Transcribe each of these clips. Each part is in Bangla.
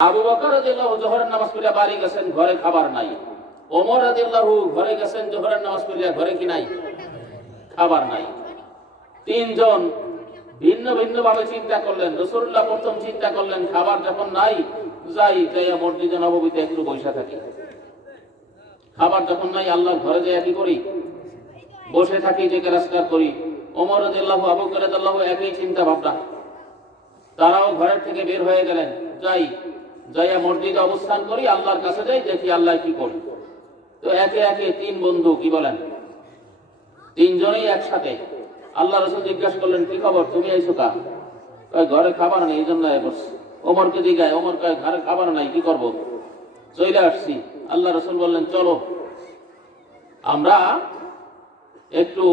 আবু বকর রাদিয়াল্লাহু জোহরের নামাজ পড়ে বাড়ি গেছেন, ঘরে খাবার নাই। ওমর রাদিয়াল্লাহু ঘরে গেছেন, জোহরের নামাজ পড়ে ঘরে কি নাই? খাবার নাই। তিনজন ভিন্ন ভিন্ন ভাবে চিন্তা করলেন। রাসূলুল্লাহ প্রথম চিন্তা করলেন খাবার যখন নাই, যাইয়া মসজিদে নববীতে একটু বসে থাকি। খাবার যখন নাই, আল্লাহর ঘরে যাইয়া কি করি? বসে থাকি, যে কাজটা করি। ওমর রাদিয়াল্লাহু, আবু বকর রাদিয়াল্লাহু একই চিন্তা ভাবনা। তারাও ঘরের থেকে বের হয়ে গেলেন, যাইয়া মসজিদে অবস্থান করি, আল্লাহর কাছে যাই, দেখি আল্লাহ কি করি। তো একে একে তিন বন্ধু, কি বলেন, তিনজনেই একসাথে। আল্লাহ রাসূল জিজ্ঞাসা করলেন, কি খবর, তুমি আইছো কা? ঘরে খাবার নেই, এই জন্য বসছি। ওমরকে জিজ্ঞাসা, ওমর কয় ঘরে খাবার নাই, কি করব? চলে আসছি। আল্লাহ রাসূল বললেন, চলো আমরা একটু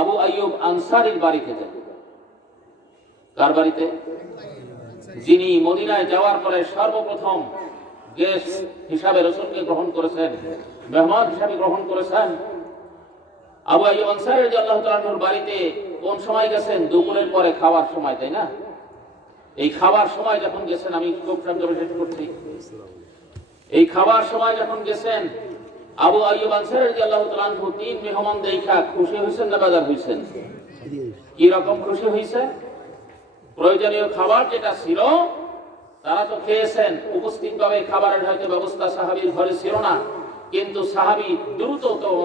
আবু আইয়ুব আনসারীর বাড়িতে যাই। কার বাড়িতে? যিনি মদিনায় যাওয়ার পরে সর্বপ্রথম গেস্ট হিসাবে রাসূলকে গ্রহণ করেছেন, মেহমান হিসাবে গ্রহণ করেছেন। আবু আইয়ুব আনসারী রাদিয়াল্লাহু তাআলা আনহুর বাড়িতে কোন সময় গেছেন? দুপুরের পরে, খাওয়ার সময়, তাই না? এই খাবার সময় যখন গেছেন, আমি খুব সংক্ষেপে শেষ করছি। এই খাবার সময় যখন গেছেন, আবু আইয়ুব আনসারী রাদিয়াল্লাহু তাআলা আনহু তিন মেহমান দেখা খুশি হয়েছেন না বেজার হয়েছেন? কি রকম খুশি হয়েছে? প্রয়োজনীয় খাবার যেটা ছিল তারা তো খেয়েছেন, উপস্থিতভাবে খাবারের হয়তো ব্যবস্থা সাহাবীর ঘরে ছিল না, কিন্তু সাহাবী দ্রুত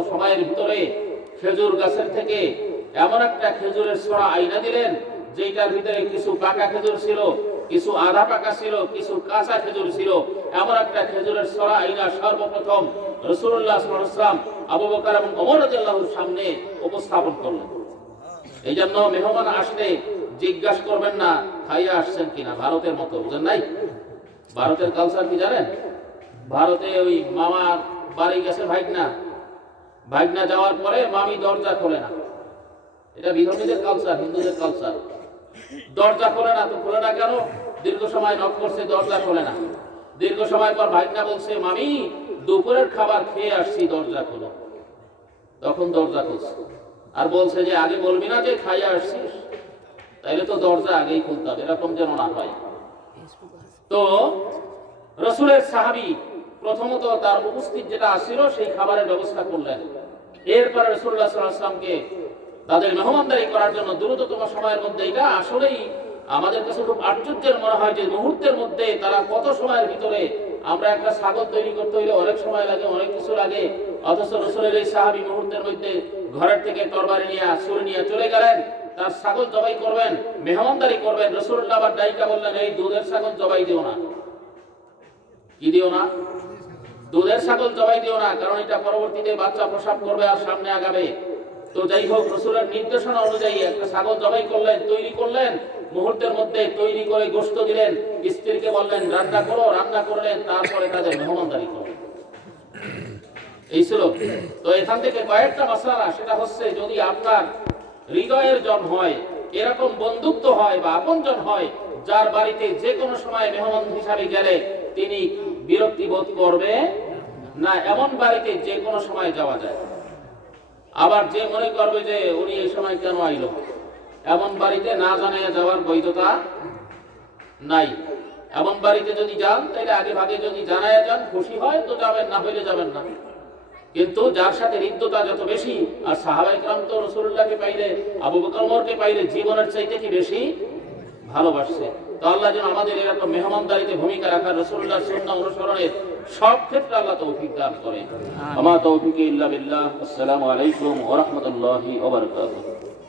সময়ের ভিতরে খেজুর গাছের থেকে এমন একটা খেজুরের ছড়া আইনা দিলেন, যেটার ভিতরে কিছু পাকা খেজুর ছিল, কিছু আধা পাকা ছিল, কিছু কাঁচা খেজুর ছিল। এমন একটা খেজুরের ছড়া আইনা সর্বপ্রথম রাসূলুল্লাহ সাল্লাল্লাহু আলাইহি ওয়াসাল্লাম আবু বকর এবং ওমর রাদিয়াল্লাহুর সামনে উপস্থাপন করলেন। এই জন্য মেহমান আসলে জিজ্ঞাসা করবেন না খাইয়া আসছেন কিনা, ভারতের মতো, বুঝেন নাই? ভারতের কালচার কি জানেন? ভারতে ওই মামার বাড়ি গেছে ভাগনা যাওয়ার পরে মামি দরজা খোলে না। এটা বিধর্মীদের কালচার, হিন্দুদের কালচার। দরজা খোলে না, তো খোলে না কেন? দীর্ঘ সময় নক করছে, দরজা খোলে না। দীর্ঘ সময় পর ভাগনা বলছে, মামি দুপুরের খাবার খেয়ে আসছি, দরজা খোলো। তখন দরজা খুলছে, আর বলছে যে আগে বলবি না যে খাইয়া আসছিস? তাইলে তো দরজা আগেই খুলতে হবে, এরকম যেন না হয়। তো রাসূলের সাহাবী প্রথমত তার উপস্থিত যেটা আসছিল সেই খাবারের ব্যবস্থা করলেন। এরপরে রাসূলুল্লাহ সাল্লাল্লাহু আলাইহি ওয়াসাল্লামকে তাদের মেহমানদারি করার জন্য দ্রুততম সময়ের মধ্যে, এটা আসলেই আমাদের কাছে খুব আশ্চর্যের মনে হয় যে মুহূর্তের মধ্যে তারা কত সময়ের ভিতরে, আমরা একটা ছাগল তৈরি করতে হইলে অনেক সময় লাগে, অনেক কিছু লাগে, অথচ রাসূলের এই সাহাবী মুহূর্তের মধ্যে ঘরের থেকে তরবারি নিয়ে, ছুরি নিয়ে চলে গেলেন। তার ছাগল জবাই করবেন, মেহমানদারি করবেন। রাসূলুল্লাহ আবার ডাইকা বললেন, এই দুধের ছাগল জবাই দিও না। কি দিও না? দুধের ছাগল জবাই দিও না, কারণ এটা পরবর্তীতে বাচ্চা প্রসব করবে আর সামনে আগাবে। তো যাই হোক, রাসূলের নির্দেশনা অনুযায়ী একটা ছাগল জবাই করলেন, তৈরি করলেন। মুহূর্তের মধ্যে তৈরি করে গোশত দিলেন, স্ত্রীকে বললেন রান্না করো, রান্না করলেন, তারপরে তাদের মেহমানদারি করলেন। এই ছিল। তো এখান থেকে কয়েকটা মাসআলা, সেটা হচ্ছে যদি আপনার হৃদয়ের জন হয়, এরকম বন্ধুত্ব হয় বা আপনজন হয়, যার বাড়িতে যে কোনো সময় মেহমান হিসাবে গেলে তিনি বিরক্তি বোধ করবে না, এমন বাড়িতে যে কোনো সময় যাওয়া যায়। আবার যে মনে করবে যে উনি এই সময় কেন আইলো, এমন বাড়িতে না জানাইয়া যাওয়ার বৈধতা নাই। এমন বাড়িতে যদি যান, তাহলে আগে ভাগে যদি জানাইয়া যান, খুশি হয় তো যাবেন, না হইলে যাবেন না। কিন্তু যার সাথে হৃদ্যতা যত বেশি, আর সাহাবায়ে কেরাম তো রাসূলুল্লাহকে পাইলে, আবু বকর ওমরকে পাইলে জীবনের চাইতে কি বেশি ভালোবাসছে। তো আল্লাহ যেন আমাদের এরকম মেহমানদারিতে ভূমিকা রাখার, রাসূলুল্লাহর সুন্নাহ অনুসরণের সব ক্ষেত্রে আল্লাহ তৌফিক দান করেন। আমা তৌফিক ইল্লা বিল্লাহ। আসসালামু আলাইকুম ওয়া রাহমাতুল্লাহি ওয়া বারাকাতুহু।